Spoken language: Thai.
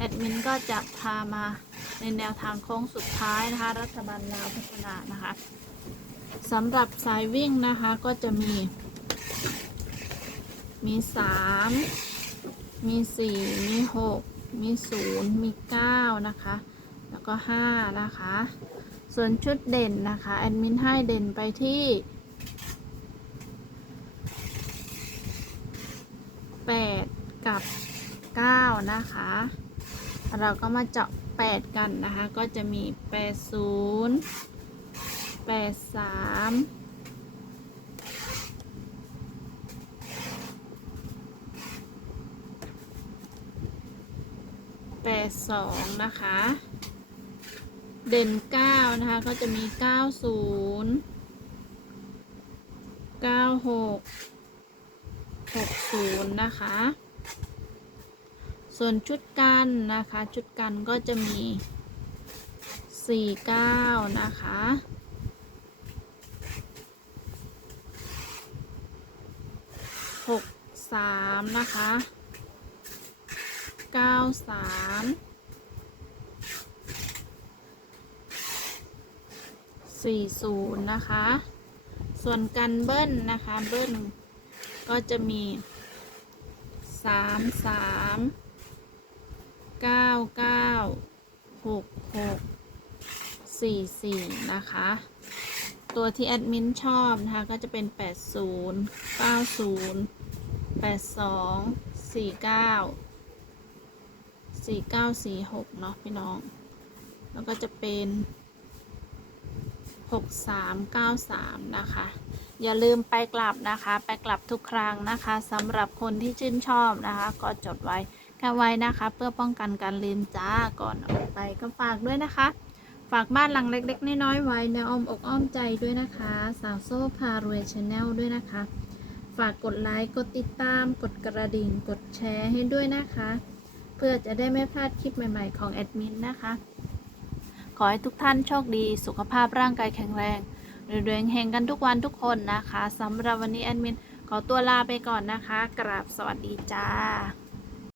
แอดมินก็จะพามาในแนวทางโค้งสุดท้ายนะคะ รัฐบาลลาวพัฒนานะคะสำหรับสายวิ่งนะคะก็จะมี มีสามมีสี่มีหกมีศูนย์มีเก้านะคะ แล้วก็ห้านะคะ ส่วนชุดเด่นนะคะ แอดมินให้เด่นไปที่แปดกับเก้านะคะ เราก็มาเจาะ 8 กันนะคะ ก็จะมี 80 83 82 นะคะ เด่น 9 นะคะ ก็จะมี 90 96 60 นะคะ ส่วนชุดกันนะคะ ชุดกันก็จะมี 49 นะคะ 63 นะคะ 93 40 นะคะ ส่วนกันเบิ้ลนะคะ เบิ้ลก็จะมี 3 3 เก้าเก้าหกหกสี่สี่นะคะ ตัวที่แอดมินชอบนะคะ ก็จะเป็นแปดศูนย์เก้าศูนย์แปดสองสี่เก้าสี่เก้าสี่หกเนาะพี่น้อง แล้วก็จะเป็นหกสามเก้าสามนะคะ อย่าลืมไปกลับนะคะ ไปกลับทุกครั้งนะคะสำหรับคนที่ชื่นชอบนะคะ ก็จดไว้ กันไว้นะคะ เพื่อป้องกันการลืมจ้าก่อนออกไปก็ฝากด้วยนะคะ ฝากบ้านหลังเล็ก ๆ น้อยๆไว้ในอ้อมอกอ้อมใจด้วยนะคะ สาวโซ่พารวยชาแนลด้วยนะคะ ฝากกดไลค์กดติดตาม กดกระดิ่งกดแชร์ให้ด้วยนะคะ เพื่อจะได้ไม่พลาดคลิปใหม่ ๆ ของแอดมินนะคะ ขอให้ทุกท่านโชคดีสุขภาพร่างกายแข็งแรงเรวยๆเฮงกันทุกวันทุกคนนะคะสำหรับวันนี้แอดมินขอตัวลาไปก่อนนะคะ กราบสวัสดีจ้า